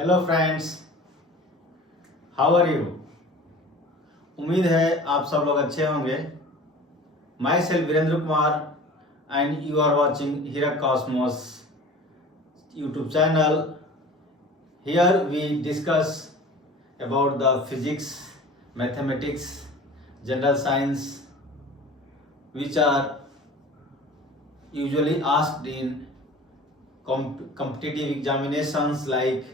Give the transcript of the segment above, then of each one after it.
Hello friends, how are you. उम्मीद है आप सब लोग अच्छे होंगे। Myself Virendra Kumar and you are watching Heera cosmos YouTube channel. Here we discuss about the physics, mathematics, general science, which are usually asked in competitive examinations like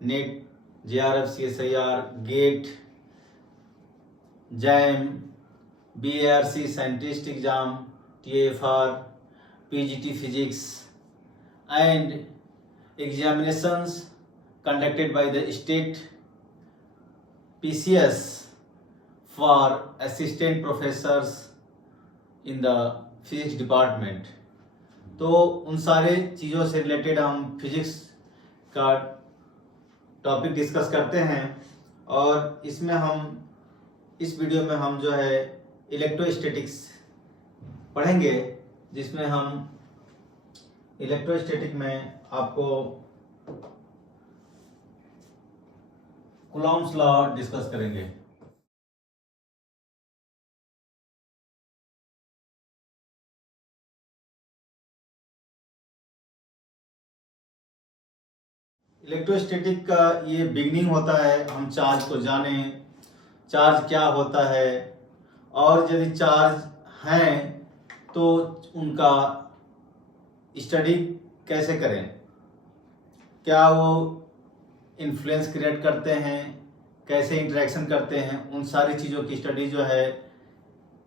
NET, JRF, CSIR, GATE, JAM, BARC scientist exam, TFR, PGT physics, and examinations conducted by the state PCS for assistant professors in the physics department। तो उन सारे चीज़ों से related हम physics का topic discuss करते हैं और इसमें हम इस वीडियो में हम जो है इलेक्ट्रोस्टैटिक्स पढ़ेंगे, जिसमें हम इलेक्ट्रोस्टैटिक में आपको कूलॉम्स लॉ डिस्कस करेंगे। इलेक्ट्रोस्टैटिक का ये बिगनिंग होता है, हम चार्ज को जाने, चार्ज क्या होता है और यदि चार्ज हैं तो उनका स्टडी कैसे करें, क्या वो इन्फ्लुएंस क्रिएट करते हैं, कैसे इंटरेक्शन करते हैं, उन सारी चीज़ों की स्टडी जो है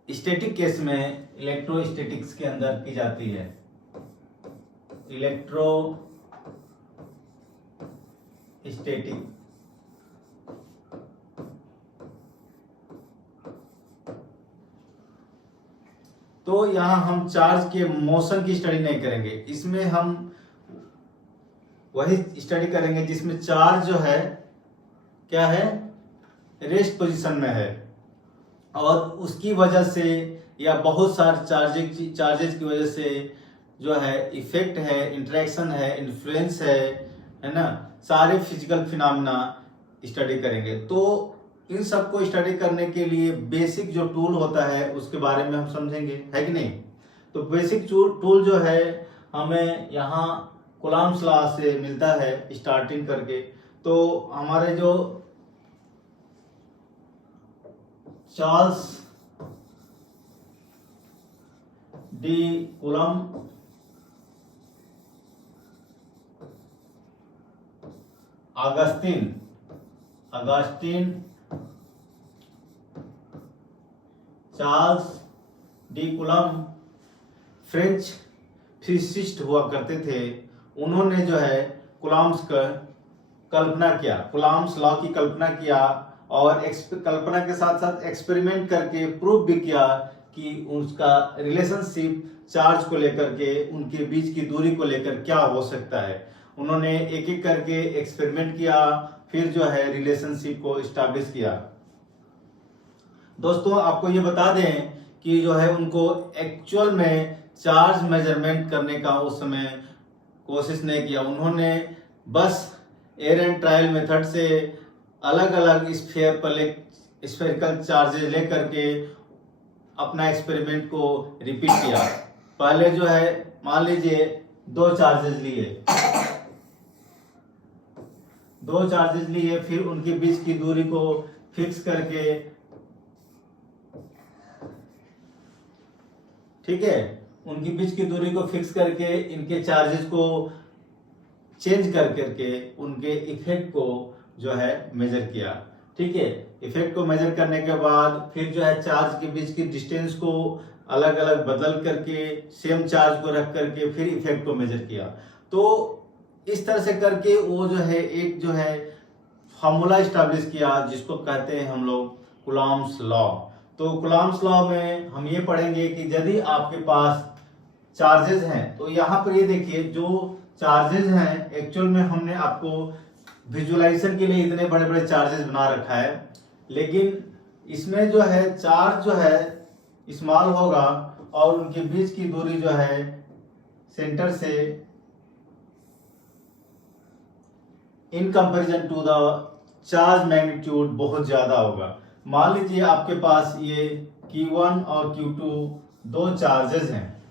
स्टैटिक केस में इलेक्ट्रोस्टैटिक्स के अंदर की जाती है। इलेक्ट्रोस्टैटिक तो यहाँ हम चार्ज के मोशन की स्टडी नहीं करेंगे, इसमें हम वही स्टडी करेंगे जिसमें चार्ज जो है क्या है, रेस्ट पोजीशन में है और उसकी वजह से या बहुत सारे चार्जेस की वजह से जो है इफेक्ट है, इंटरेक्शन है, इन्फ्लुएंस है ना, सारे फिजिकल फिनोमेना स्टडी करेंगे। तो इन सबको स्टडी करने के लिए बेसिक जो टूल होता है उसके बारे में हम समझेंगे, है कि नहीं। तो बेसिक टूल जो है हमें यहाँ कूलॉम्स लॉ से मिलता है स्टार्टिंग करके। तो हमारे जो Charles de coulomb Augustine Charles de coulomb French physicist हुआ करते थे। उन्होंने जो है कूलॉम्स का कल्पना किया, कूलॉम्स लॉ की कल्पना किया और कल्पना के साथ साथ एक्सपेरिमेंट करके प्रूव भी किया कि उसका रिलेशनशिप चार्ज को लेकर के, उनके बीच की दूरी को लेकर क्या हो सकता है। उन्होंने एक एक करके एक्सपेरिमेंट किया, फिर जो है रिलेशनशिप को एस्टैब्लिश किया। दोस्तों आपको ये बता दें कि जो है उनको एक्चुअल में चार्ज मेजरमेंट करने का उस समय कोशिश नहीं किया। उन्होंने बस एयर एंड ट्रायल मेथड से अलग अलग स्फेरिकल चार्जेस लेकर के अपना एक्सपेरिमेंट को रिपीट किया। पहले जो है मान लीजिए दो चार्जेस लिए, फिर उनके बीच की दूरी को फिक्स करके, ठीक है, उनकी बीच की दूरी को फिक्स करके इनके चार्जेस को चेंज कर करके उनके इफेक्ट को जो है मेजर किया। ठीक है, इफेक्ट को मेजर करने के बाद फिर जो है चार्ज के बीच की डिस्टेंस को अलग अलग बदल करके सेम चार्ज को रख करके फिर इफेक्ट को मेजर किया। तो इस तरह से करके वो जो है एक जो है फॉर्मूला एस्टैब्लिश किया जिसको कहते हैं हम लोग कूलॉम्स लॉ। तो कूलॉम्स लॉ में हम ये पढ़ेंगे कि यदि आपके पास चार्जेस हैं, तो यहाँ पर ये देखिए जो चार्जेस हैं एक्चुअल में हमने आपको विजुअलाइजेशन के लिए इतने बड़े बड़े चार्जेस बना रखा है, लेकिन इसमें जो है चार्ज जो है स्मॉल होगा और उनके बीच की दूरी जो है सेंटर से in comparison to the charge magnitude बहुत ज्यादा होगा। मान लीजिए आपके पास ये Q1 और Q2 दो चार्जेस हैं,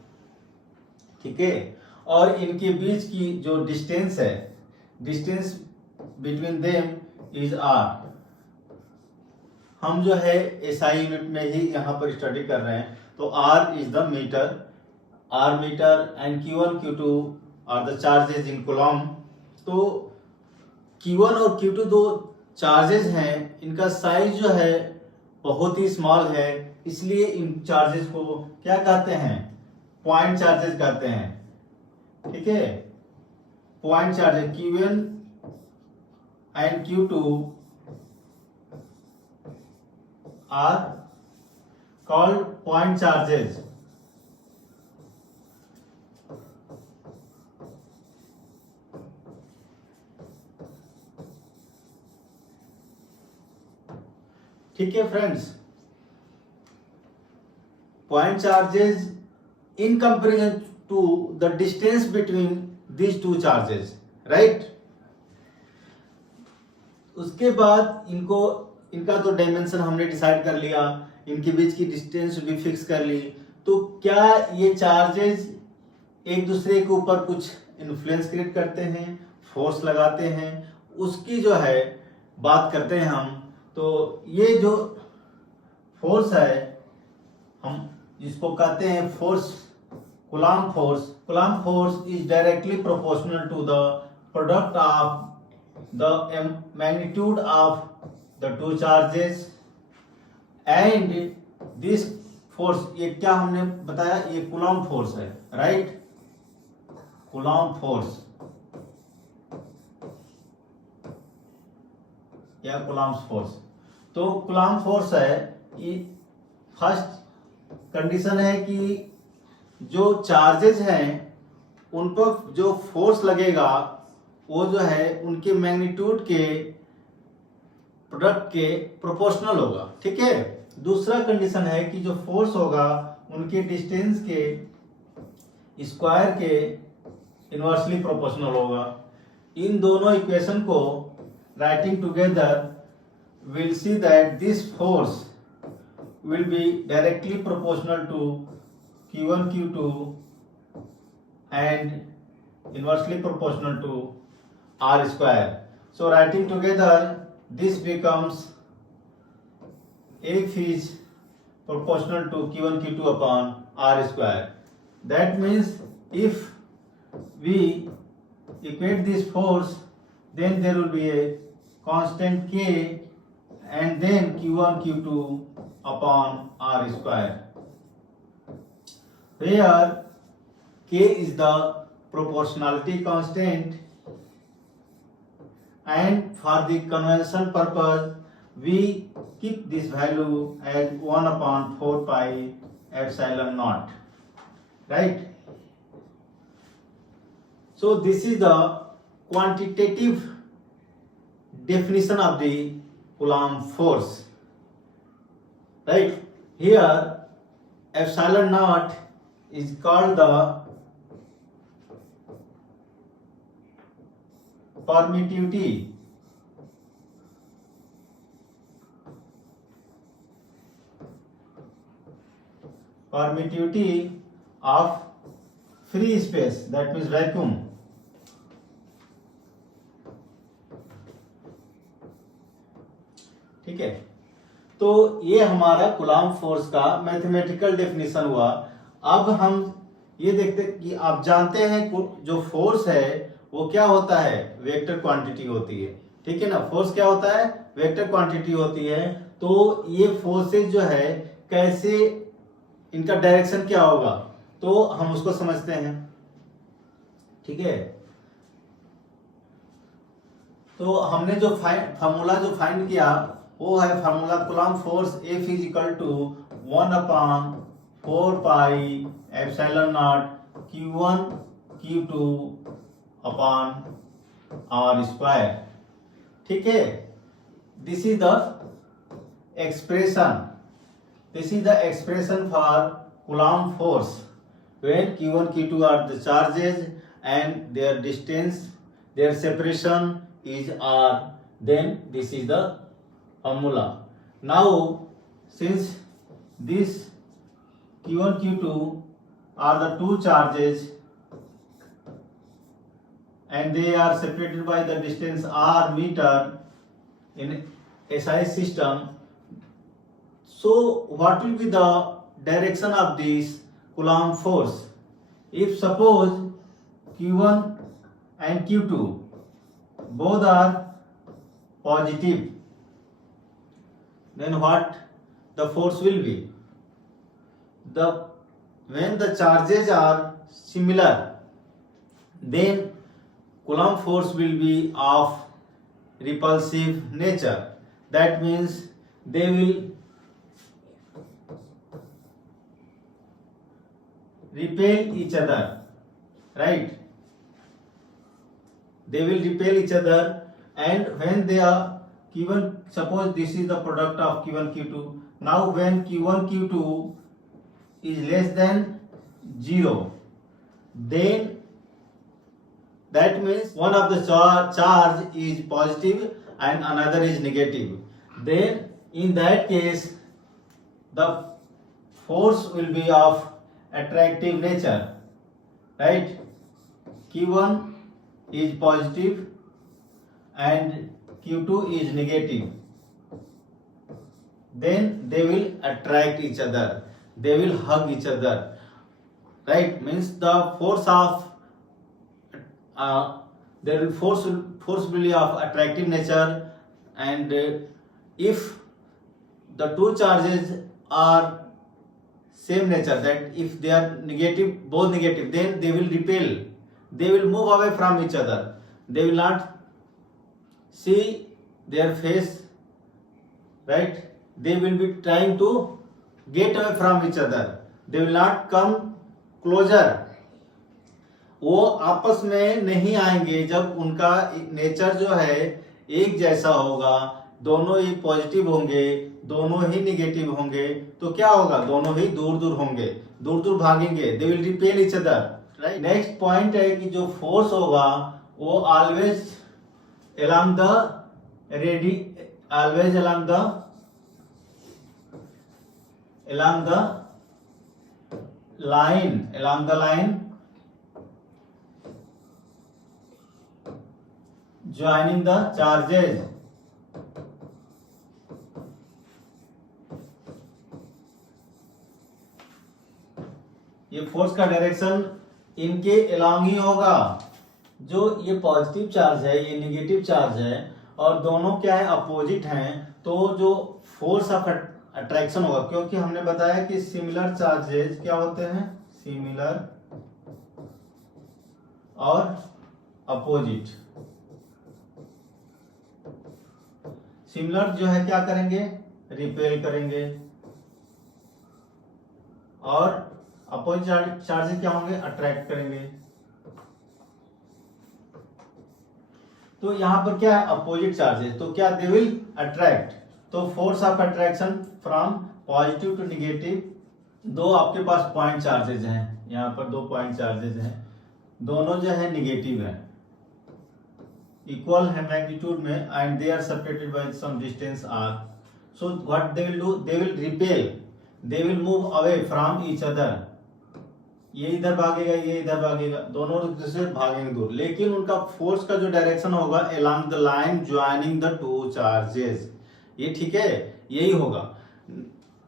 ठीक है, और इनके बीच की जो डिस्टेंस है, distance between them is R। हम जो है SI यूनिट में ही यहाँ पर स्टडी कर रहे हैं, तो R is the metre, R metre, and Q1 Q2 are the charges in coulomb. तो Q1 और Q2 दो चार्जेस हैं, इनका साइज जो है बहुत ही स्मॉल है, इसलिए इन चार्जेस को क्या कहते हैं, पॉइंट चार्जेस कहते हैं, ठीक है। Point charges Q1 and Q2 are called point charges. ठीक है friends, point charges in comparison to the distance between these two charges, right. उसके बाद इनका तो डायमेंशन हमने डिसाइड कर लिया, इनके बीच की डिस्टेंस भी फिक्स कर ली। तो क्या ये चार्जेस एक दूसरे के ऊपर कुछ इन्फ्लुएंस क्रिएट करते हैं, फोर्स लगाते हैं, उसकी जो है बात करते हैं हम। तो ये जो फोर्स है, हम जिसको कहते हैं force, Coulomb force is directly proportional to the product of the magnitude of the two charges and this force. ये क्या हमने बताया, ये कूलम्ब फोर्स है, राइट, कूलम्ब फोर्स या कूलम्ब फोर्स। तो कूलम्ब फोर्स है, ये फर्स्ट कंडीशन है कि जो चार्जेस हैं उन पर जो फोर्स लगेगा वो जो है उनके मैग्नीट्यूड के प्रोडक्ट के प्रोपोर्शनल होगा, ठीक है। दूसरा कंडीशन है कि जो फोर्स होगा उनके डिस्टेंस के स्क्वायर के इनवर्सली प्रोपोर्शनल होगा। इन दोनों इक्वेशन को writing together we'll see that this force will be directly proportional to Q1 Q2 and inversely proportional to R square. So writing together this becomes F is proportional to Q1 Q2 upon R square. That means if we equate this force, then there will be a constant K and then Q1 Q2 upon R square, where K is the proportionality constant, and for the convention purpose we keep this value as 1 upon 4 pi epsilon naught, right. So this is the quantitative definition of the Coulomb force, right. Here epsilon naught is called the permittivity of free space, that means vacuum. ठीक है, तो ये हमारा coulomb force का mathematical definition हुआ। अब हम ये देखते हैं कि आप जानते हैं जो फोर्स है वो क्या होता है, वेक्टर क्वांटिटी होती है, ठीक है ना। फोर्स क्या होता है, वेक्टर क्वांटिटी होती है। तो ये फोर्सेज जो है कैसे, इनका डायरेक्शन क्या होगा, तो हम उसको समझते हैं, ठीक है। तो हमने जो फार्मूला जो फाइंड किया वो है formula Coulomb force F is equal to 1 upon 4 pi epsilon naught Q1 Q2 upon R square, ठीक है। This is the expression for Coulomb force when Q1 Q2 are the charges and their distance, their separation is R, then this is the formula. Now, since this Q1, Q2 are the two charges and they are separated by the distance R meter in SI system, so what will be the direction of this Coulomb force? If suppose Q1 and Q2 both are positive, then what the force will be? When the charges are similar, then Coulomb force will be of repulsive nature. That means they will repel each other, right? They will repel each other, and when they are Q1, suppose this is the product of Q1, Q2. Now when Q1, Q2 is less than 0, then that means one of the charge is positive and another is negative. Then in that case, the force will be of attractive nature, right? Q1 is positive and Q2 is negative. Then they will attract each other, they will hug each other, right? Means the force of there will force will be of attractive nature, and if the two charges are same nature, that if they are negative, both negative, then they will repel, they will move away from each other, they will not see their face, right? They will be trying to get away from each other, they will not come closer. वो आपस में नहीं आएंगे जब उनका nature जो है एक जैसा होगा, दोनों ही पॉजिटिव होंगे, दोनों ही निगेटिव होंगे, तो क्या होगा? दोनों ही दूर दूर होंगे, दूर दूर भागेंगे, दे will repel each other, right? Next point है कि जो फोर्स होगा वो always along the line joining the charges. ये फोर्स का डायरेक्शन इनके अलोंग ही होगा। जो ये पॉजिटिव चार्ज है, ये नेगेटिव चार्ज है, और दोनों क्या है? अपोजिट हैं, तो जो फोर्स ऑफ अट्रैक्शन होगा, क्योंकि हमने बताया कि सिमिलर चार्जेस क्या होते हैं? सिमिलर और अपोजिट। सिमिलर जो है क्या करेंगे? रिपेल करेंगे, और अपोजिट चार्जेस क्या होंगे? अट्रैक्ट करेंगे। तो यहां पर क्या है? अपोजिट चार्जेस, तो क्या? They will attract. तो force of attraction from positive to negative, दो आपके पास पॉइंट चार्जेस हैं, यहां पर दो पॉइंट चार्जेस हैं, दोनों जो है नेगेटिव है, इक्वल है मैग्नीट्यूड में, and they are separated by some distance R. So what they will do? They will repel, they will move away from each other. ये इधर भागेगा, ये इधर भागेगा, दोनों दूसरे भागेंगे दूर, लेकिन उनका फोर्स का जो डायरेक्शन होगा along the line joining the two charges. ये ठीक है, यही होगा,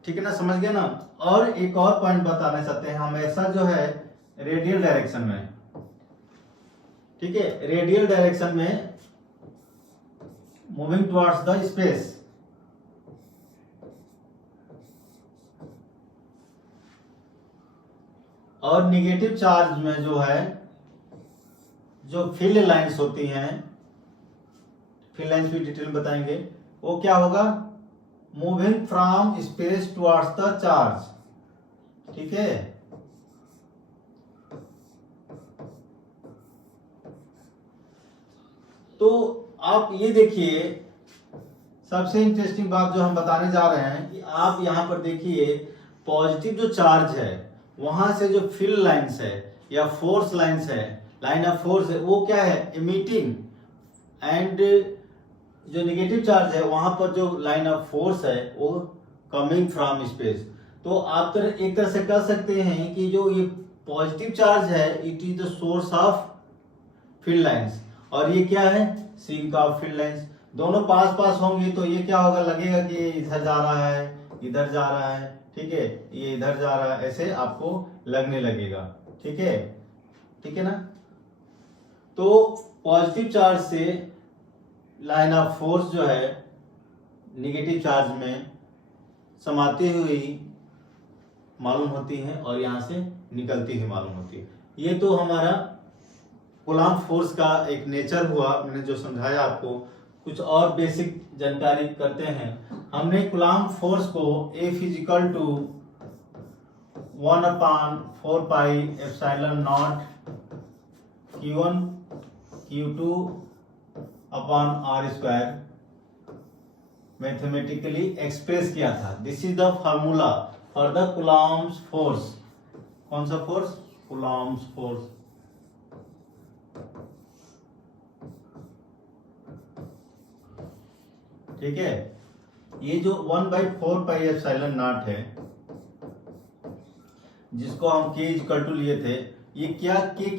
ठीक है ना? समझ गए ना? और एक और पॉइंट बताना चाहते हैं, हमेशा जो है रेडियल डायरेक्शन में, ठीक है, रेडियल डायरेक्शन में मूविंग टुवर्ड्स द स्पेस, और निगेटिव चार्ज में जो है, जो फील्ड लाइंस होती हैं, फील्ड लाइंस भी डिटेल में बताएंगे, वो क्या होगा? Moving from space towards the charge, ठीक है? तो आप ये देखिए, सबसे इंटरेस्टिंग बात जो हम बताने जा रहे हैं कि आप यहां पर देखिए, पॉजिटिव जो चार्ज है, वहां से जो फील्ड लाइंस है या फोर्स लाइंस है, लाइन ऑफ फोर्स है, वो क्या है? इमिटिंग एंड जो नेगेटिव चार्ज है वहां पर जो लाइन ऑफ फोर्स है वो कमिंग फ्रॉम स्पेस। तो आप एक तरह से कह सकते हैं कि जो ये पॉजिटिव चार्ज है it is the source of field lines, और ये क्या है, सिंक ऑफ फील्ड लाइंस। दोनों पास पास होंगे तो ये क्या होगा, लगेगा कि ये इधर जा रहा है, इधर जा रहा है, ठीक है, ये इधर जा रहा है, ऐसे आपको लगने लगेगा। ठीक है, ठीक है ना। तो पॉजिटिव चार्ज से लाइन ऑफ फोर्स जो है नेगेटिव चार्ज में समाती हुई मालूम होती है और यहां से निकलती हुई मालूम होती है। ये तो हमारा कूलम्ब फोर्स का एक नेचर हुआ, मैंने जो समझाया आपको। कुछ और बेसिक जानकारी करते हैं। हमने कूलम्ब फोर्स को F equal to 1/4 pi epsilon naught Q1 Q2 upon R² mathematically express किया था। This is the formula for the Coulomb force. कौन सा फोर्स, कूलम्ब फोर्स। ठीक है, ये जो 1/4 पाई एप्सिलॉन नॉट है जिसको हम K इक्वल टू लिए थे, ये क्या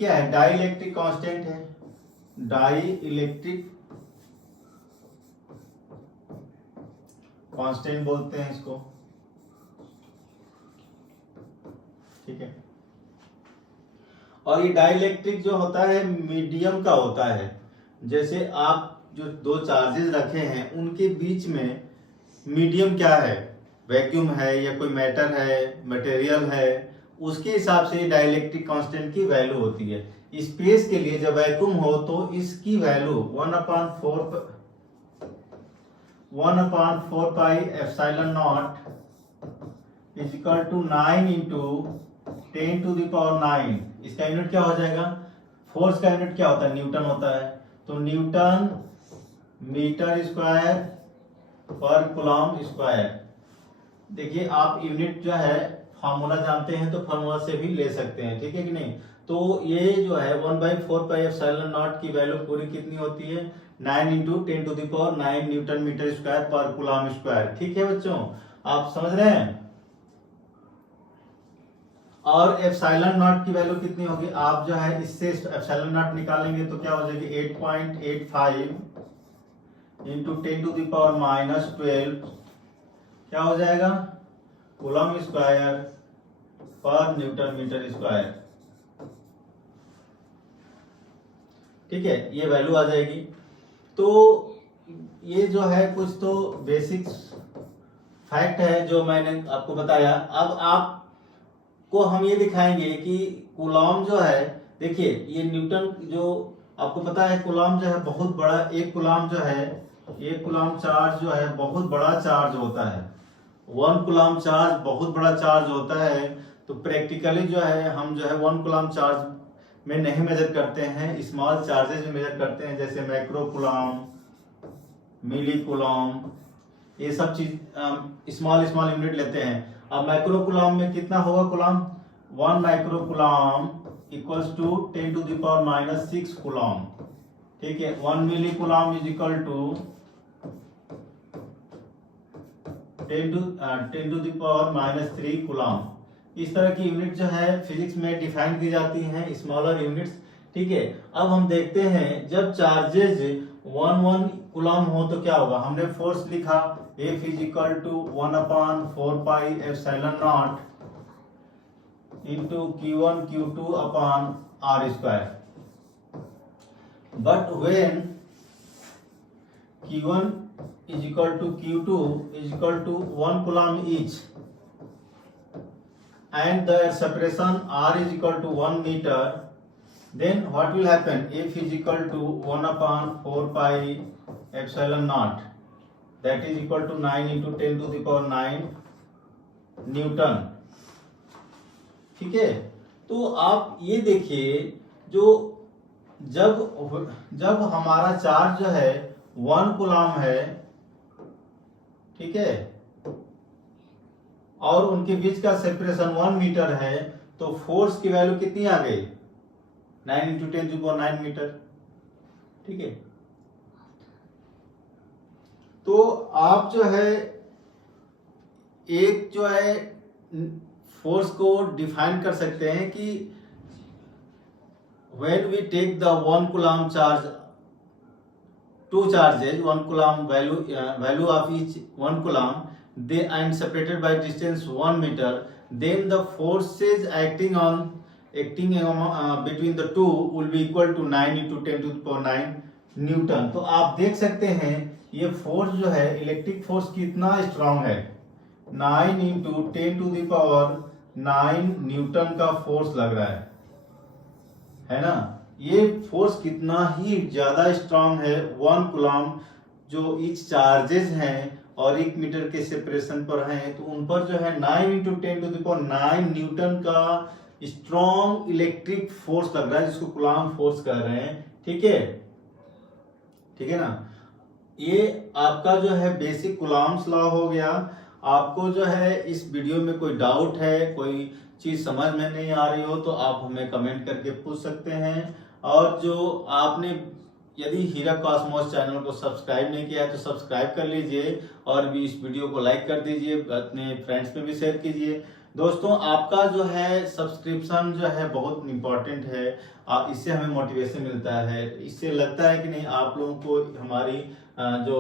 है, डाई इलेक्ट्रिक कांस्टेंट है, डाई इलेक्ट्रिक कांस्टेंट बोलते हैं इसको। ठीक है, और ये डाई इलेक्ट्रिक जो होता है मीडियम का होता है। जैसे आप जो दो चार्जेस रखे हैं उनके बीच में मीडियम क्या है, वैक्यूम है या कोई मैटर है, मटेरियल है, उसके हिसाब से डाइलेक्ट्रिक कांस्टेंट की वैल्यू होती है। स्पेस के लिए जब वैक्यूम हो तो इसकी value 1/4 pi epsilon naught equal to 9 into 10⁹। इसका यूनिट क्या हो जाएगा, फोर्स का यूनिट क्या होता है, न्यूटन होता है। तो न्यूटन मीटर स्क्वायर पर कूलम्ब स्क्वायर। देखिए आप यूनिट जो है फार्मूला जानते हैं तो फार्मूला से भी ले सकते हैं, ठीक है कि नहीं। तो ये जो है 1/4 पाई एप्सिलॉन नॉट की वैल्यू पूरी कितनी होती है, 9 इंटू 10⁹ न्यूटन मीटर स्क्वायर पर कूलम्ब स्क्वायर। ठीक है बच्चों, आप समझ रहे हैं। और एप्सिलॉन नॉट की वैल्यू कितनी होगी, आप जो है इससे एप्सिलॉन नॉट निकालेंगे तो क्या हो जाएगी 8.85 इंटू 10⁻⁻12 क्या हो जाएगा, कूलम्ब स्क्वायर पर न्यूटन मीटर स्क्वायर। ठीक है, ये वैल्यू आ जाएगी। तो ये जो है कुछ तो बेसिक फैक्ट है जो मैंने आपको बताया। अब आपको हम ये दिखाएंगे कि कूलम्ब जो है, देखिए ये न्यूटन जो आपको पता है कूलम्ब जो है बहुत बड़ा, एक कूलम्ब जो है, एक कूलम्ब चार्ज जो है बहुत बड़ा चार्ज होता है। 1 कूलम्ब चार्ज बहुत बड़ा चार्ज होता है। तो प्रैक्टिकली जो है हम जो है 1 कूलम्ब चार्ज में नहीं मेजर करते हैं, स्मॉल चार्जेस में मेजर करते हैं, जैसे माइक्रो कूलम्ब, मिली कूलम्ब, ये सब चीज स्मॉल यूनिट लेते हैं। अब माइक्रो कूलम्ब में कितना होगा coulomb, 1 micro coulomb equals to 10⁻⁻6 coulomb. ठीक है, 1 milli coulomb is equal to 10⁻³ coulomb. इस तरह की यूनिट जो है फिजिक्स में डिफाइन की जाती हैं, स्मॉलर यूनिट्स। ठीक है, अब हम देखते हैं जब चार्जेस 1 कूलम्ब हो तो क्या होगा। हमने फोर्स लिखा F is equal to 1/4 pi epsilon naught into Q1 Q2 upon R²। But when Q1 is equal to Q2 is equal to 1 coulomb each and the separation R is equal to 1 meter, then what will happen, F is equal to 1/4 pi epsilon naught, that is equal to 9 into 10⁹ Newton. ठीक है, तो आप ये देखिए जो जब हमारा charge जो है 1 कूलम्ब है, ठीक है, और उनके बीच का सेपरेशन 1 मीटर है, तो फोर्स की वैल्यू कितनी आ गई, 9 into 10⁹ मीटर। ठीक है, तो आप जो है एक जो है फोर्स को डिफाइन कर सकते हैं कि when we take the 1 coulomb charge, two charges, 1 coulomb value of each 1 coulomb, they and separated by distance 1 meter, then the forces acting between the two will be equal to 9 into 10 to the power 9 Newton. तो आप देख सकते हैं ये force जो है electric force कितना strong है, 9 into 10 to the power 9 newton का फोर्स लग रहा है ना। ये फोर्स कितना ही ज्यादा स्ट्रांग है। 1 कूलम्ब जो ईच चार्जेस हैं और 1 मीटर के सेपरेशन पर हैं, तो उन पर जो है 9 into 10 to the power 9 newton का स्ट्रांग इलेक्ट्रिक फोर्स लग रहा है, जिसको कूलम्ब फोर्स कह रहे हैं। ठीक है ना। ये आपका जो है बेसिक कूलम्ब्स लॉ हो गया। आपको जो है इस वीडियो में कोई डाउट है, कोई चीज समझ में नहीं आ रही हो, तो आप हमें कमेंट करके पूछ सकते हैं। और जो आपने यदि हीरा कॉस्मोस चैनल को सब्सक्राइब नहीं किया है तो सब्सक्राइब कर लीजिए और भी इस वीडियो को लाइक कर दीजिए, अपने फ्रेंड्स में भी शेयर कीजिए। दोस्तों, आपका जो है सब्सक्रिप्शन जो है बहुत इम्पोर्टेंट है। इससे हमें मोटिवेशन मिलता है, इससे लगता है कि नहीं आप लोगों को हमारी जो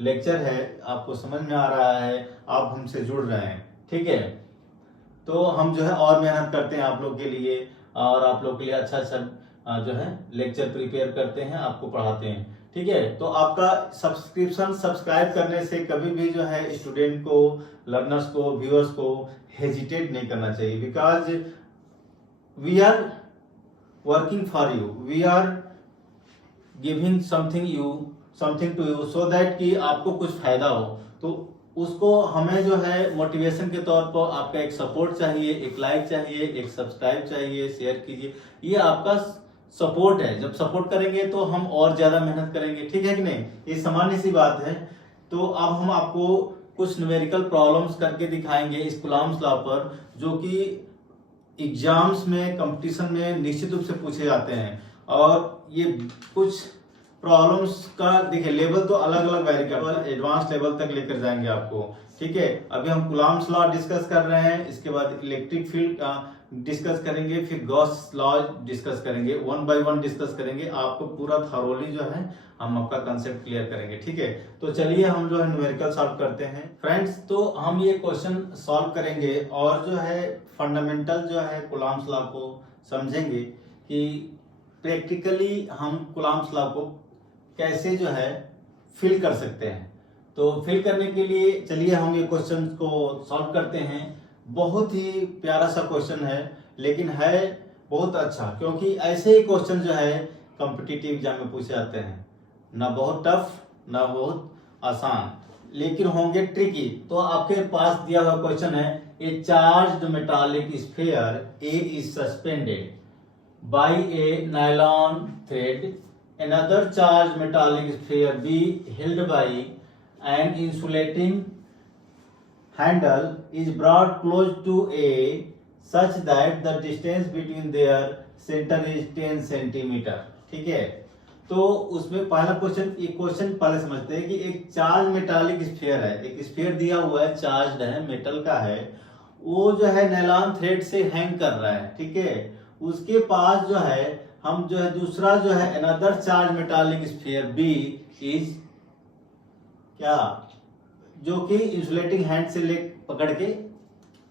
लेक्चर है आपको समझ में आ रहा है, आप हमसे जुड़ रहे हैं। ठीक है, तो हम जो है और मेहनत करते हैं आप लोग के लिए, और आप लोग के लिए अच्छा जो है लेक्चर प्रिपेयर करते हैं, आपको पढ़ाते हैं। ठीक है, तो आपका सब्सक्रिप्शन सब्सक्राइब करने से कभी भी जो है स्टूडेंट को, लर्नर्स को, व्यूअर्स को हेजिटेट नहीं करना चाहिए, because we are working for you, we are giving something to you so that कि आपको कुछ फायदा हो। तो उसको हमें जो है मोटिवेशन के तौर पर आपका एक सपोर्ट चाहिए, एक लाइक चाहिए, एक सब्सक्राइब चाहिए, शेयर कीजिए। ये आपका सपोर्ट है। जब सपोर्ट करेंगे तो हम और ज्यादा मेहनत करेंगे। ठीक है कि नहीं, ये सामान्य सी बात है। तो अब हम आपको कुछ न्यूमेरिकल प्रॉब्लम्स करके दिखाएंगे इस कूलम्ब्स लॉ पर, जो कि एग्जाम्स में, कंपटीशन में निश्चित रूप से पूछे जाते हैं। और ये कुछ प्रॉब्लम्स का देखिए लेवल तो अलग अलग वेरी करता है, एडवांस लेवल तक लेकर जाएंगे आपको। ठीक है, अभी हम कूलम्ब्स लॉ डिस्कस कर रहे हैं, इसके बाद इलेक्ट्रिक फील्ड डिस्कस करेंगे, फिर गॉस लॉ डिस्कस करेंगे, 1 बाय 1 डिस्कस करेंगे। आपको पूरा थॉरोली जो है हम आपका कंसेप्ट क्लियर करेंगे। ठीक है, तो चलिए हम जो है न्यूमेरिकल सॉल्व करते हैं फ्रेंड्स। तो हम ये क्वेश्चन सॉल्व करेंगे और जो है फंडामेंटल जो है कूलम्ब्स लॉ को समझेंगे कि प्रैक्टिकली हम कूलम्ब्स लॉ को कैसे जो है फिल कर सकते हैं। तो फिल करने के लिए चलिए हम ये क्वेश्चन को सॉल्व करते हैं। बहुत ही प्यारा सा क्वेश्चन है, लेकिन है बहुत अच्छा, क्योंकि ऐसे ही क्वेश्चन जो है कॉम्पिटिटिव एग्जाम में पूछे जाते हैं, ना बहुत टफ ना बहुत आसान, लेकिन होंगे ट्रिकी। तो आपके पास दिया हुआ क्वेश्चन है, a charged metallic sphere A is suspended by a nylon thread, another charged metallic sphere B held by an insulating handle is brought close to A such that the distance between their center is 10 centimetre. ठीक है, तो उसमें पहला question, ये question पहले समझते हैं कि एक चार्ज मेटालिक स्फीयर है, एक स्फीयर दिया हुआ है, चार्ज है, मेटल का है, वो जो है नायलॉन थ्रेड से हैंग कर रहा है। ठीक है, उसके पास जो है हम जो है दूसरा जो है another charge metallic sphere B is क्या, जो कि इंसुलेटिंग हैंड से ले पकड़ के,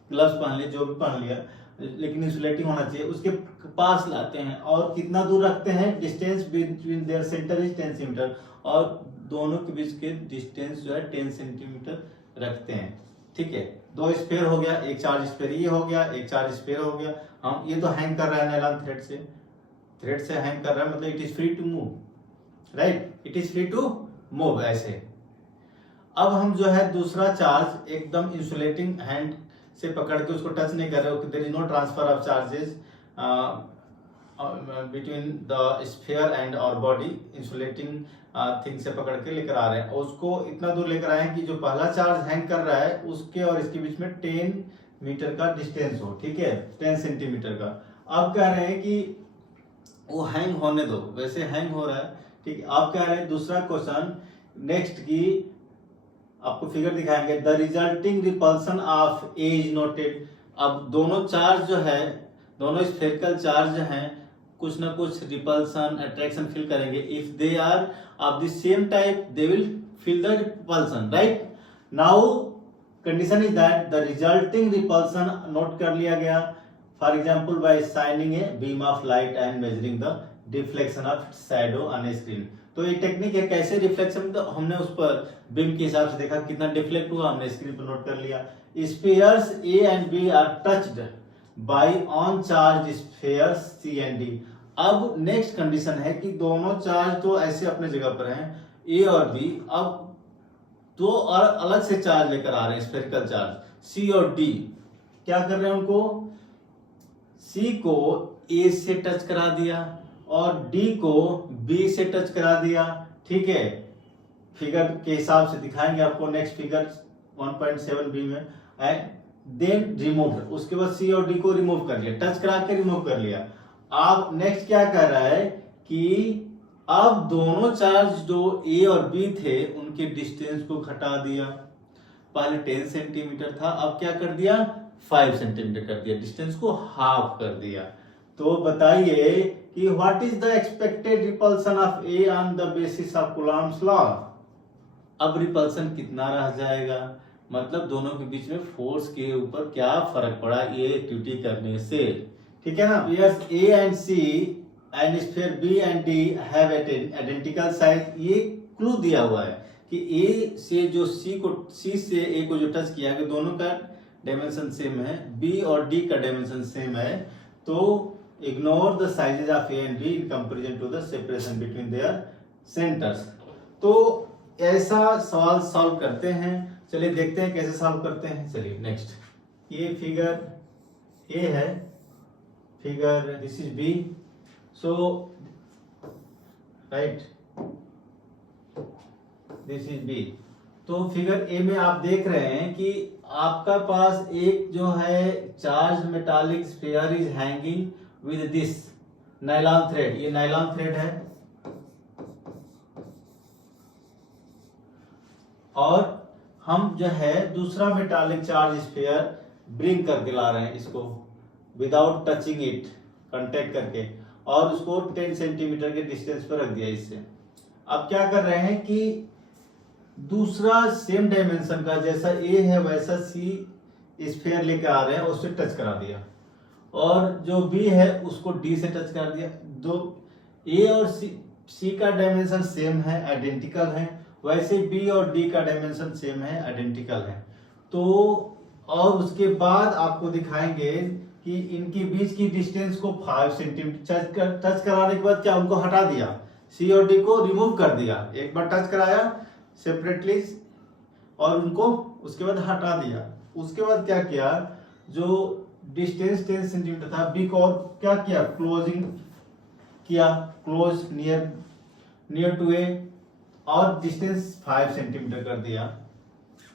ग्लव्स पहन लिए, जो भी पहन लिया, लेकिन इंसुलेटिंग होना चाहिए, उसके पास लाते हैं। और कितना दूर रखते हैं, distance between their centre is 10 centimetre, और दोनों के बीच के डिस्टेंस जो है 10 सेंटीमीटर रखते हैं। ठीक है, दो स्फीयर हो गया, एक चार्ज स्फीयर ये हो गया, एक चार्ज स्फीयर हो गया। हम ये तो हैंग कर रहा है नायलॉन थ्रेड से हैंग कर रहा है, मतलब it is free to move, right, it is free to move ऐसे। अब हम जो है दूसरा चार्ज एकदम इंसुलेटिंग हैंड से पकड़ के उसको टच नहीं कर रहे, there is no transfer of charges between the sphere and our body, insulating thing से पकड़ के लेकर आ रहे हैं, और उसको इतना दूर लेकर आए हैं कि जो पहला चार्ज हैंग कर रहा है उसके और इसके बीच में 10 मीटर का डिस्टेंस हो। ठीक है, 10 सेंटीमीटर का। अब कह रहे हैं कि वो हैंग होने दो, वैसे हैंग हो रहा है। ठीक है, आप कह रहे हैं दूसरा क्वेश्चन नेक्स्ट की आपको फिगर दिखाएंगे, the resulting repulsion of A is noted. अब दोनों चार्ज जो है, दोनों स्फेरिकल चार्ज हैं, कुछ ना कुछ रिपल्सन अट्रैक्शन फील करेंगे। If they are of the same type they will feel the repulsion, right. Now condition is that the resulting repulsion note कर लिया गया, for example by shining a beam of light and measuring the deflection of shadow on a screen. तो ये technique है, कैसे reflection, तो हमने उस पर बीम के हिसाब से देखा कितना डिफ्लेक्ट हुआ, हमने स्क्रीन पर नोट कर लिया। Spheres A and B are touched by on charge spheres C and D. अब नेक्स्ट कंडीशन है कि दोनों चार्ज तो ऐसे अपने जगह पर हैं, ए और बी, अब दो और अलग से चार्ज लेकर आ रहे हैं स्फेरिकल चार्ज सी और डी। क्या कर रहे हैं, उनको सी को ए से टच करा दिया और डी को बी से टच करा दिया, ठीक है। फिगर के हिसाब से दिखाएंगे आपको नेक्स्ट फिगर 1.7 बी में। एंड देन रिमूव, उसके बाद सी और डी को रिमूव कर लिया, टच करा के रिमूव कर लिया। अब नेक्स्ट क्या कर रहा है कि अब दोनों चार्ज जो ए और बी थे उनके डिस्टेंस को घटा दिया। पहले 10 सेंटीमीटर था, अब क्या कर दिया, 5 सेंटीमीटर कर दिया, डिस्टेंस को हाफ कर दिया। तो बताइए कि what is the expected repulsion of A on the basis of Coulomb's law. अब रिपल्सन कितना रह जाएगा, मतलब दोनों के बीच में फोर्स के ऊपर क्या फर्क पड़ा ये एक्टिविटी करने से, ठीक है ना। Yes, A and C and sphere B and D have identical size, ये क्लू दिया हुआ है कि ए से जो सी से ए को जो टच किया कि दोनों का डायमेंशन सेम है, बी और डी का डायमेंशन सेम है, तो ignore the sizes of A and B in comparison to the separation between their centres. तो ऐसा सवाल सॉल्व करते हैं, चलिए देखते हैं कैसे सॉल्व करते हैं। चलिए नेक्स्ट, ये फिगर ए है, figure this is B, so right this is B. तो फिगर ए में आप देख रहे हैं कि आपका पास एक जो है charge metallic sphere is hanging with this nylon thread, ये नायलॉन थ्रेड है, और हम जो है दूसरा मेटालिक चार्ज स्फीयर ब्रिंग करके ला रहे हैं इसको विदाउट टचिंग इट, कांटेक्ट करके, और उसको 10 सेंटीमीटर के डिस्टेंस पर रख दिया इससे। अब क्या कर रहे हैं कि दूसरा सेम डायमेंशन का जैसा ए है वैसा सी स्फीयर लेके आ रहे हैं, उससे टच करा दिया, और जो बी है उसको डी से टच कर दिया। दो ए और सी का डायमेंशन सेम है, आइडेंटिकल है, वैसे बी और डी का डायमेंशन सेम है, आइडेंटिकल है। तो और उसके बाद आपको दिखाएंगे कि इनके बीच की डिस्टेंस को 5 सेंटीमीटर टच कराने के बाद क्या उनको हटा दिया, सी और डी को रिमूव कर दिया, एक बार टच कराया सेपरेटली और उनको उसके बाद हटा दिया। उसके बाद क्या किया, जो डिस्टेंस 10 सेंटीमीटर था बी को और क्या किया, क्लोजिंग किया, क्लोज नियर टू ए, और डिस्टेंस 5 सेंटीमीटर कर दिया।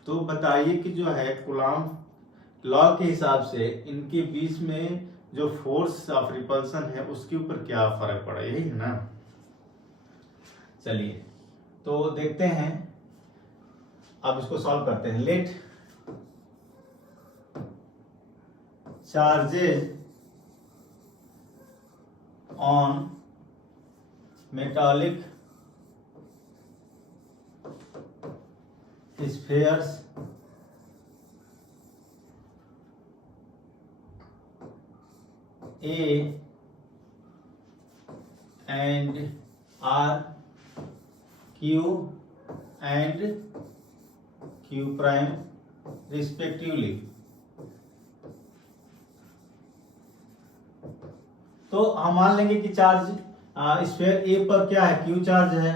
तो बताइए कि जो है कूलॉम लॉ के हिसाब से इनके बीच में जो फोर्स ऑफ रिपल्सन है उसके ऊपर क्या फर्क पड़ा, यही है ना। चलिए तो देखते हैं, अब इसको सॉल्व करते हैं। Let charges on metallic spheres A and R, Q and Q prime respectively। तो हम मान लेंगे कि चार्ज स्फीयर ए पर क्या है, Q चार्ज है,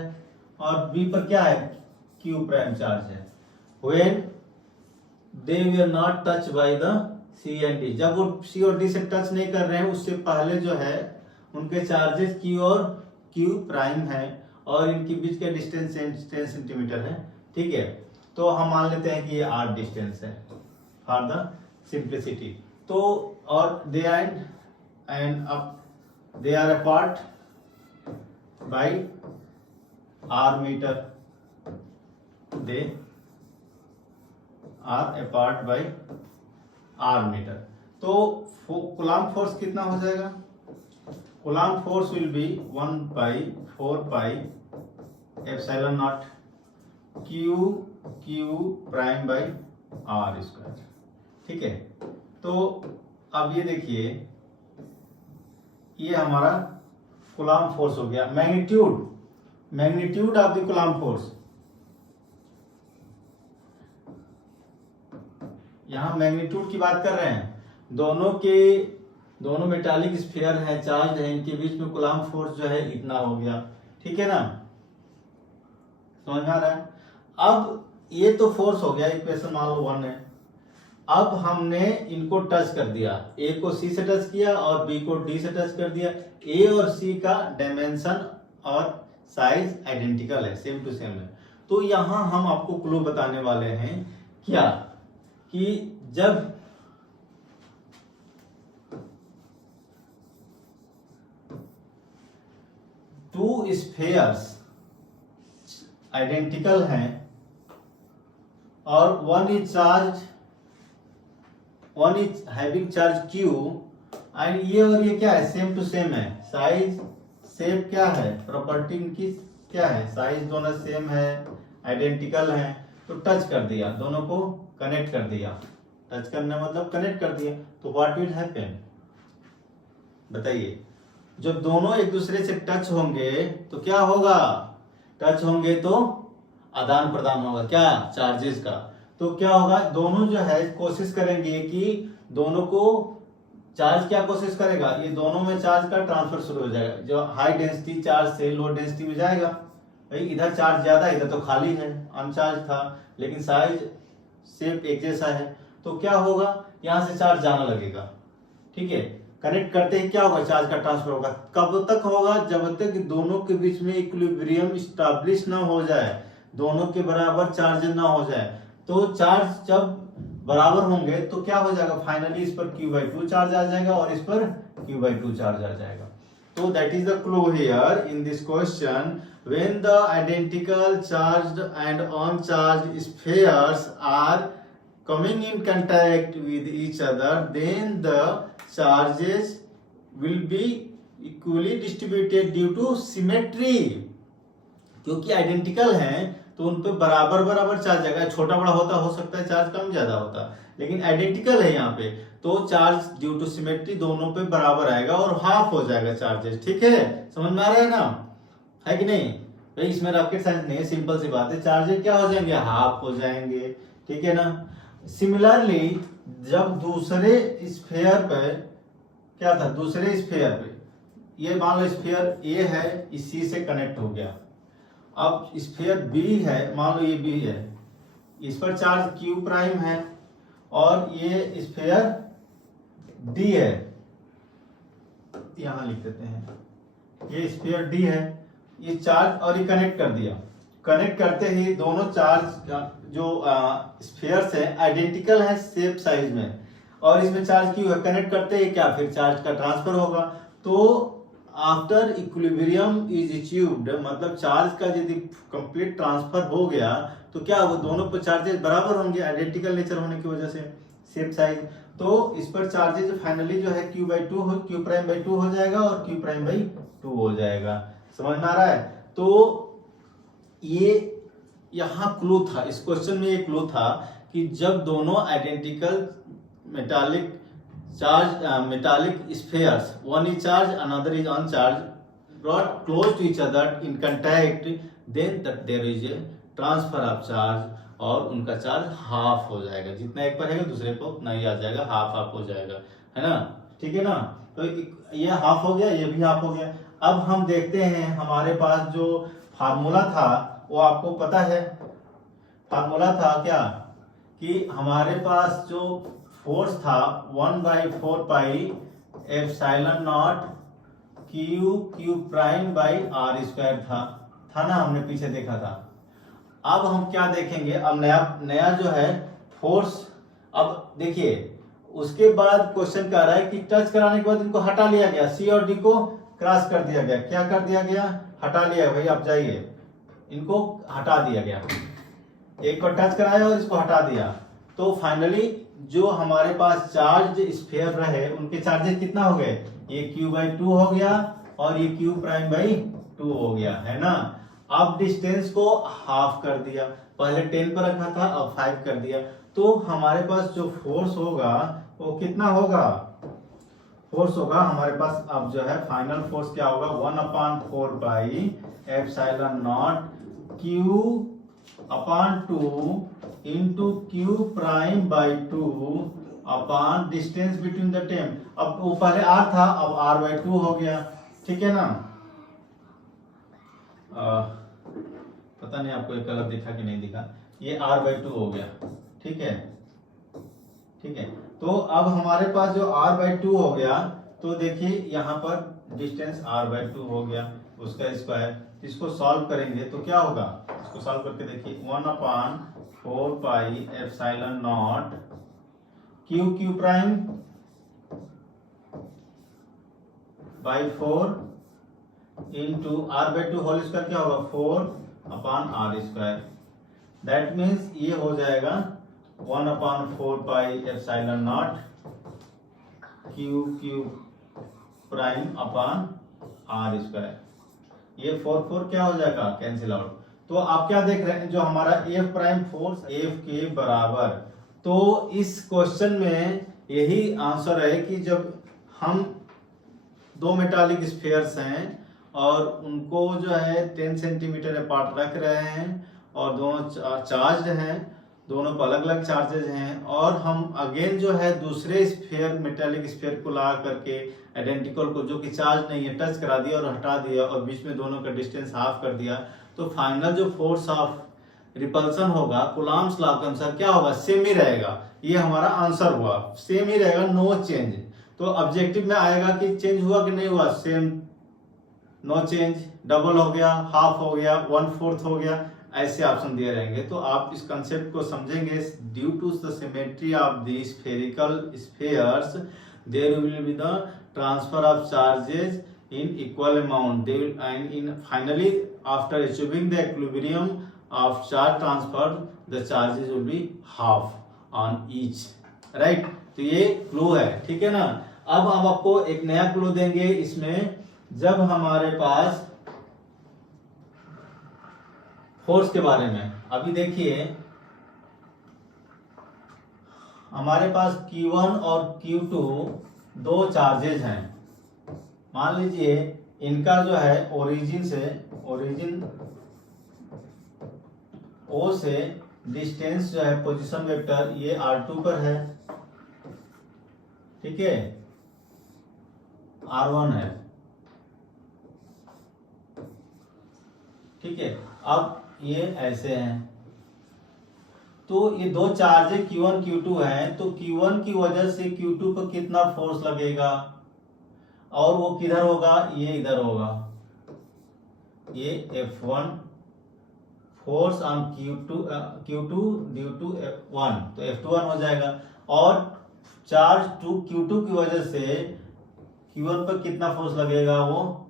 और बी पर क्या है, Q प्राइम चार्ज है। When they were not touched by the C and D, जब वो C और D से टच नहीं कर रहे हैं उससे पहले जो है उनके चार्जेस Q और Q प्राइम है, और इनके बीच का डिस्टेंस 10 सेंटीमीटर है, ठीक है। तो हम मान लेते हैं कि ये R डिस्टेंस है फॉर द सिंप्लिसिटी। तो और they are apart by R metre, they are apart by R metre. तो कूलम्ब फोर्स कितना हो जाएगा? Coulomb force will be 1/4 pi epsilon naught Q prime by R square. ठीक है, तो अब ये देखिए, ये हमारा कूलम्ब फोर्स हो गया। Magnitude of the Coulomb force, यहां मैग्नीट्यूड की बात कर रहे हैं। दोनों मेटालिक स्फीयर है, चार्ज है, इनके बीच में कूलम्ब फोर्स जो है इतना हो गया। ठीक है ना, समझ में आ रहा है? अब ये तो फोर्स हो गया, इक्वेशन मान लो 1 है। अब हमने इनको टच कर दिया, ए को सी से टच किया और बी को डी से टच कर दिया। ए और सी का डायमेंशन और साइज आइडेंटिकल है, सेम टू सेम है। तो यहां हम आपको क्लू बताने वाले हैं क्या, कि जब टू स्फीयर्स आइडेंटिकल हैं और one is having charge Q and ये और ये क्या है, सेम टू सेम है। साइज शेप क्या है, प्रॉपर्टी इनकी क्या है, साइज दोनों सेम है, आइडेंटिकल है। तो टच कर दिया, दोनों को कनेक्ट कर दिया। टच करना मतलब कनेक्ट कर दिया, तो व्हाट विल हैपन, बताइए? जब दोनों एक दूसरे से टच होंगे तो क्या होगा? टच होंगे तो आदान प्रदान होगा, क्या, चार्जेस का। तो क्या होगा, दोनों जो है कोशिश करेंगे कि दोनों को चार्ज, क्या कोशिश करेगा, ये दोनों में चार्ज का ट्रांसफर शुरू हो जाएगा। जो हाई डेंसिटी चार्ज से लो डेंसिटी में जाएगा, भाई इधर चार्ज ज्यादा, इधर तो खाली है, अनचार्ज था, लेकिन साइज शेप एक जैसा है। तो क्या होगा, यहां से चार्ज जाना लगेगा। ठीक है, कनेक्ट करते ही क्या होगा, चार्ज का ट्रांसफर होगा। कब तक होगा? जब तक दोनों के बीच में इक्विलिब्रियम स्टैब्लिश ना हो जाए, दोनों के बराबर चार्ज ना हो जाए। तो चार्ज जब बराबर होंगे तो क्या हो जाएगा, फाइनली इस पर Q/2 चार्ज आ जाएगा और इस पर Q/2 चार्ज आ जाएगा। तो that is the clue here in this question, when the identical charged and uncharged spheres are coming in contact with each other, then the charges will be equally distributed due to symmetry। क्योंकि identical हैं तो उन पे बराबर बराबर charge आएगा। छोटा बड़ा होता हो सकता है, चार्ज कम ज्यादा होता, लेकिन आइडेंटिकल है यहाँ पे, तो चार्ज ड्यू टू सिमेट्री दोनों पे बराबर आएगा और हाफ हो जाएगा चार्जेस। ठीक है, समझ में आ रहा है ना, है कि नहीं? भाई इसमें रॉकेट साइंस नहीं है, सिंपल सी बात है, चार्जेस क्या हो जाएंगे, हाफ हो जाएंगे। ठीक है ना। सिमिलरली जब दूसरे स्फीयर पे क्या था, दूसरे स्फीयर पे ये मान लो स्फीयर ए है, इसी से कनेक्ट हो गया। अब स्फीयर बी है, मान लो ये बी है, इस पर चार्ज Q प्राइम है और ये स्फीयर डी है, यहां लिख देते हैं, ये स्फीयर डी है, ये चार्ज और ये कनेक्ट कर दिया। कनेक्ट करते ही दोनों चार्ज जो स्फीयर्स है आइडेंटिकल है शेप साइज में, और इसमें चार्ज Q है, कनेक्ट करते ही क्या, फिर चार्ज का ट्रांसफर होगा। तो आफ्टर इक्विलिब्रियम इज अचीव्ड, मतलब चार्ज का यदि कंप्लीट ट्रांसफर हो गया तो क्या वो दोनों पर चार्जेस बराबर होंगे, आइडेंटिकल नेचर होने की वजह से, शेप साइज। तो इस पर चार्जेस फाइनली जो है Q प्राइम बाई 2 हो जाएगा और Q प्राइम बाई 2 हो जाएगा। समझ में आ रहा है? तो ये यहाँ क्लू था, इस क्वेश्चन में एक क्लू था कि जब दोनों identical metallic spheres, one is charged, another is uncharged, brought close to each other in contact, then that there is a transfer of charge और उनका चार्ज हाफ हो जाएगा। जितना एक पर है दूसरे पर उतना ही आ जाएगा, हाफ हो जाएगा, है ना। ठीक है ना। तो ये हाफ हो गया, ये भी हाफ हो गया। अब हम देखते हैं, हमारे पास जो फार्मूला था वो आपको पता है। फार्मूला था क्या, कि हमारे पास जो फोर्स था 1/4 pi epsilon naught Q prime by R square था ना, हमने पीछे देखा था। अब हम क्या देखेंगे, अब नया जो है फोर्स। अब देखिए उसके बाद क्वेश्चन कह रहा है कि टच कराने के बाद इनको हटा लिया गया, C और D को क्रॉस कर दिया गया। क्या कर दिया गया, हटा लिया। भाई आप जाइए, इनको हटा दिया गया, एक को टच कराया और इसको हटा दिया। तो फाइनली जो हमारे पास चार्ज स्फीयर रहे उनके चार्जेस कितना हो गए, ये q/2 हो गया और ये q'/2 हो गया, है ना। अब डिस्टेंस को हाफ कर दिया, पहले 10 पर रखा था अब 5 कर दिया, तो हमारे पास जो फोर्स होगा वो कितना होगा, फोर्स होगा हमारे पास अब जो है फाइनल फोर्स क्या होगा 1/4 q/2 into q'/2 upon distance between the them. अब वो पहले r था अब r/2 हो गया, ठीक है ना। पता नहीं आपको ये कलर दिखा कि नहीं दिखा, ये r/2 हो गया, ठीक है, ठीक है। तो अब हमारे पास जो r/2 हो गया, तो देखिए यहाँ पर डिस्टेंस r/2 हो गया, उसका स्क्वायर, इसको सॉल्व करेंगे तो क्या होगा, इसको सॉल्व करके देखिए 1/4πε0 q'/4 into r/2 whole square क्या होगा 4/r²। दैट मीन्स ये हो जाएगा 1/4πε0 q'/r²। ये 4 क्या हो जाएगा, कैंसिल आउट। तो आप क्या देख रहे हैं, जो हमारा f' फोर्स f के बराबर, तो इस क्वेश्चन में यही आंसर है कि जब हम दो मेटालिक स्फीयर्स हैं और उनको जो है 10 सेंटीमीटर अपार्ट रख रहे हैं और दोनों चार्ज हैं, दोनों पर अलग अलग चार्जेज हैं, और हम अगेन जो है दूसरे स्फीयर मेटालिक स्फीयर को ला करके आइडेंटिकल को जो कि चार्ज नहीं है टच करा दिया और हटा दिया और बीच में दोनों का डिस्टेंस हाफ कर दिया, तो फाइनल जो फोर्स ऑफ रिपल्सन होगा कूलॉम्स लॉ के अनुसार क्या होगा, सेम ही रहेगा। ये हमारा आंसर हुआ, सेम ही रहेगा, नो चेंज। तो ऑब्जेक्टिव में आएगा कि चेंज हुआ कि नहीं हुआ, सेम, नो चेंज, डबल हो गया, हाफ हो गया, 1/4 हो गया, ऐसे ऑप्शन दिए रहेंगे। तो आप इस कंसेप्ट को समझेंगे, due to the symmetry of the spherical spheres there will be the transfer of charges in equal amount, they will, and in finally after achieving the equilibrium of charge transfer the charges will be half on each, right। तो ये clue है, ठीक है ना। अब हम आपको एक नया क्लू देंगे इसमें, जब हमारे पास फोर्स के बारे में, अभी देखिए हमारे पास Q1 और Q2 दो चार्जेज हैं। मान लीजिए इनका जो है ओरिजिन O से डिस्टेंस जो है पोजीशन वेक्टर ये r2 पर है, ठीक है, r1 है, ठीक है। अब ये ऐसे हैं, तो ये दो चार्ज Q1 Q2 हैं, तो Q1 की वजह से Q2 पर कितना फोर्स लगेगा और वो किधर होगा, ये इधर होगा, ये F1 force on Q2 due to F1, तो F21 हो जाएगा। और चार्ज Q2 की वजह से Q1 पर कितना फोर्स लगेगा, वो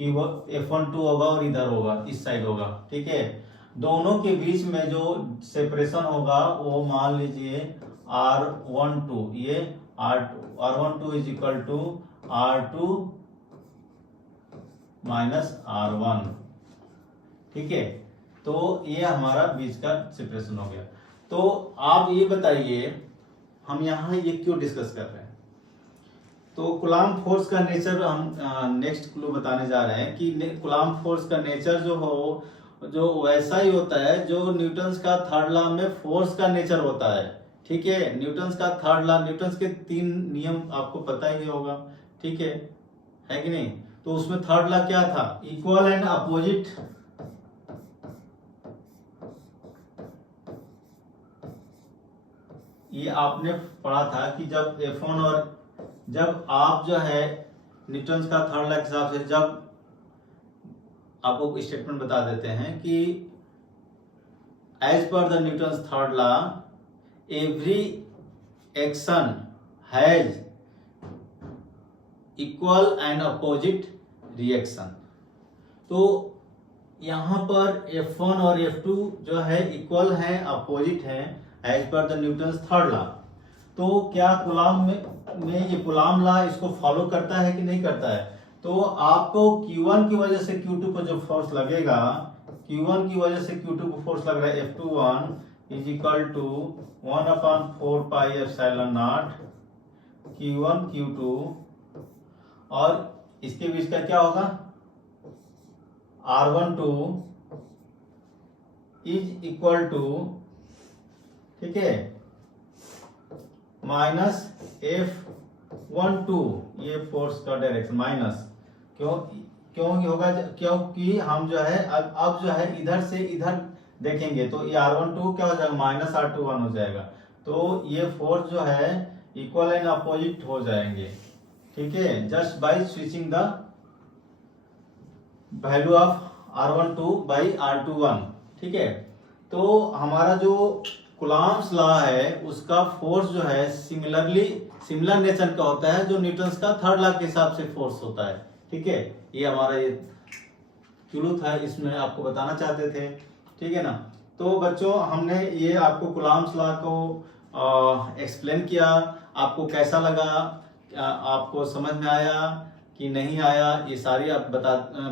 F12 होगा और इधर होगा, इस साइड होगा, ठीक है। दोनों के बीच में जो सेपरेशन होगा वो मान लीजिए R12, ये R12 is equal to R2 minus R1, ठीक है। तो ये हमारा बीच का सेपरेशन हो गया। तो आप ये बताइए हम यहाँ ये क्यों डिस्कस कर रहे हैं। तो कूलॉम फोर्स का नेचर हम नेक्स्ट क्लू बताने जा रहे हैं कि कूलॉम फोर्स का नेचर जो वैसा ही होता है जो न्यूटन्स का थर्ड लॉ में फोर्स का नेचर होता है, ठीक है। न्यूटन्स का थर्ड लॉ, न्यूटन्स के 3 नियम आपको पता ही होगा, ठीक है कि नहीं। तो उसमें थर्ड लॉ क्या था, इक्वल एंड अपोजिट ये आपने पढ़ा था कि जब F1 और जब आप जो है न्यूटन्स का थर्ड लॉ के हिसाब से जब आपको स्टेटमेंट बता देते हैं कि as per the Newton's third law every action has equal and opposite reaction. तो यहाँ पर F1 और F2 जो है इक्वल है, अपोजिट है as per the Newton's third law. तो क्या कूलाम में ये कूलाम लॉ इसको फॉलो करता है कि नहीं करता है? तो आपको Q1 की वजह से Q2 पर जो फोर्स लगेगा, Q1 की वजह से Q2 को फोर्स लग रहा है F21 is equal to 1/4 pi epsilon naught Q1 Q2, और इसके बीच का क्या होगा, R12 इज इक्वल टू, ठीक है, माइनस F12, ये फोर्स का डायरेक्शन माइनस, क्यों होगा, क्योंकि हम जो है अब जो है इधर से इधर देखेंगे तो ये R12 क्या हो जाएगा, माइनस R21 हो जाएगा। तो ये फोर्स जो है इक्वल एंड अपोजिट हो जाएंगे, ठीक है, just by switching the value of R12 by R21, ठीक है। तो हमारा जो कूलॉम्स लॉ है उसका फोर्स जो है सिमिलर नेचर का होता है जो न्यूटन्स का थर्ड लॉ के हिसाब से फोर्स होता है, ठीक है। ये हमारा ये ट्रूथ है, इसमें आपको बताना चाहते थे, ठीक है ना। तो बच्चों हमने ये आपको कूलॉम्स लॉ को एक्सप्लेन किया, आपको कैसा लगा, आपको समझ में आया कि नहीं आया, ये सारी आप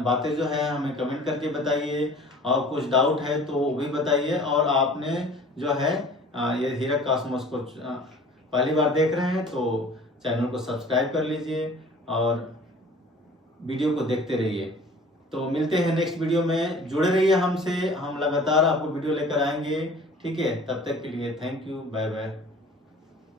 बातें जो है हमें कमेंट करके बताइए, और कुछ डाउट है तो वो भी बताइए। और आपने जो है ये हीरक कॉस्मोस को पहली बार देख रहे हैं तो चैनल को सब्सक्राइब कर लीजिए और वीडियो को देखते रहिए। तो मिलते हैं नेक्स्ट वीडियो में, जुड़े रहिए हमसे, हम लगातार आपको वीडियो लेकर आएंगे, ठीक है। तब तक के लिए थैंक यू, बाय बाय।